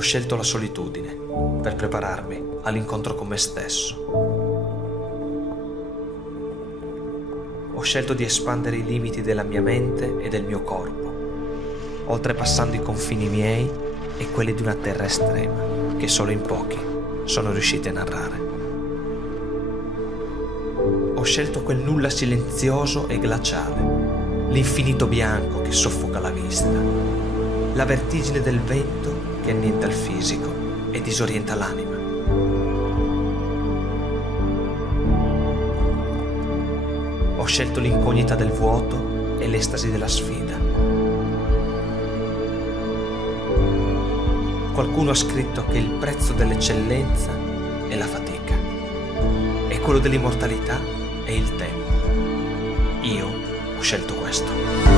Ho scelto la solitudine per prepararmi all'incontro con me stesso. Ho scelto di espandere i limiti della mia mente e del mio corpo, oltrepassando i confini miei e quelli di una terra estrema che solo in pochi sono riusciti a narrare. Ho scelto quel nulla silenzioso e glaciale, l'infinito bianco che soffoca la vista, la vertigine del vento che annienta il fisico e disorienta l'anima. Ho scelto l'incognita del vuoto e l'estasi della sfida. Qualcuno ha scritto che il prezzo dell'eccellenza è la fatica e quello dell'immortalità è il tempo. Io ho scelto questo.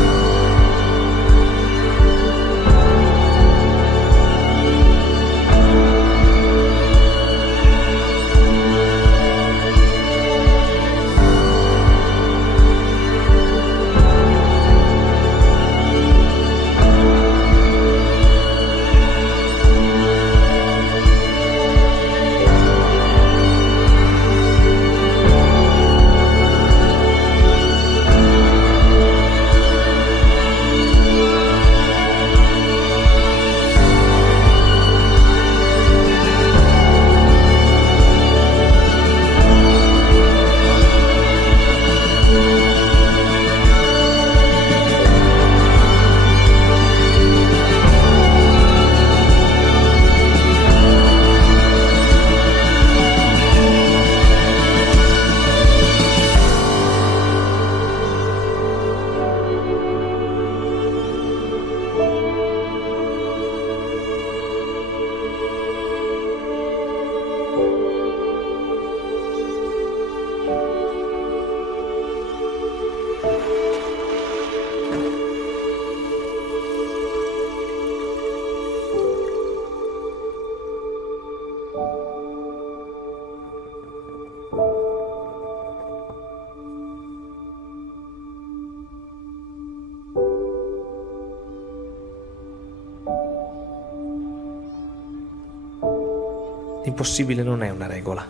L'impossibile non è una regola,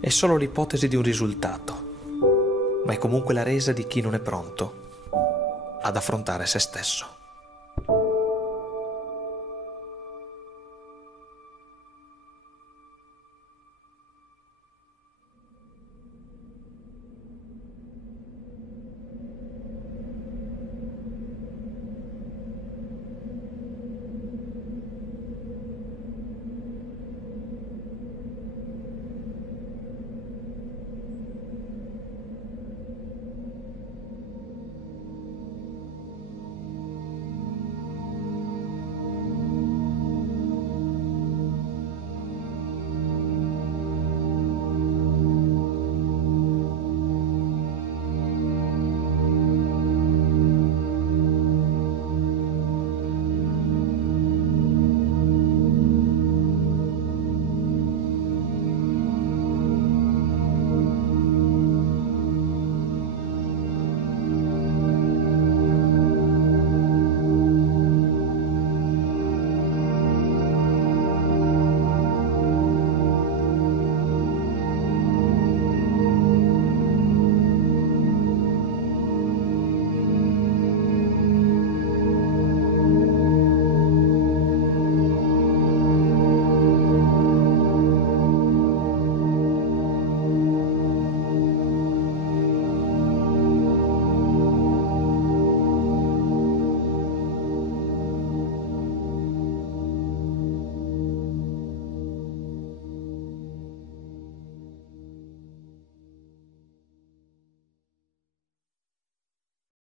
è solo l'ipotesi di un risultato, ma è comunque la resa di chi non è pronto ad affrontare se stesso.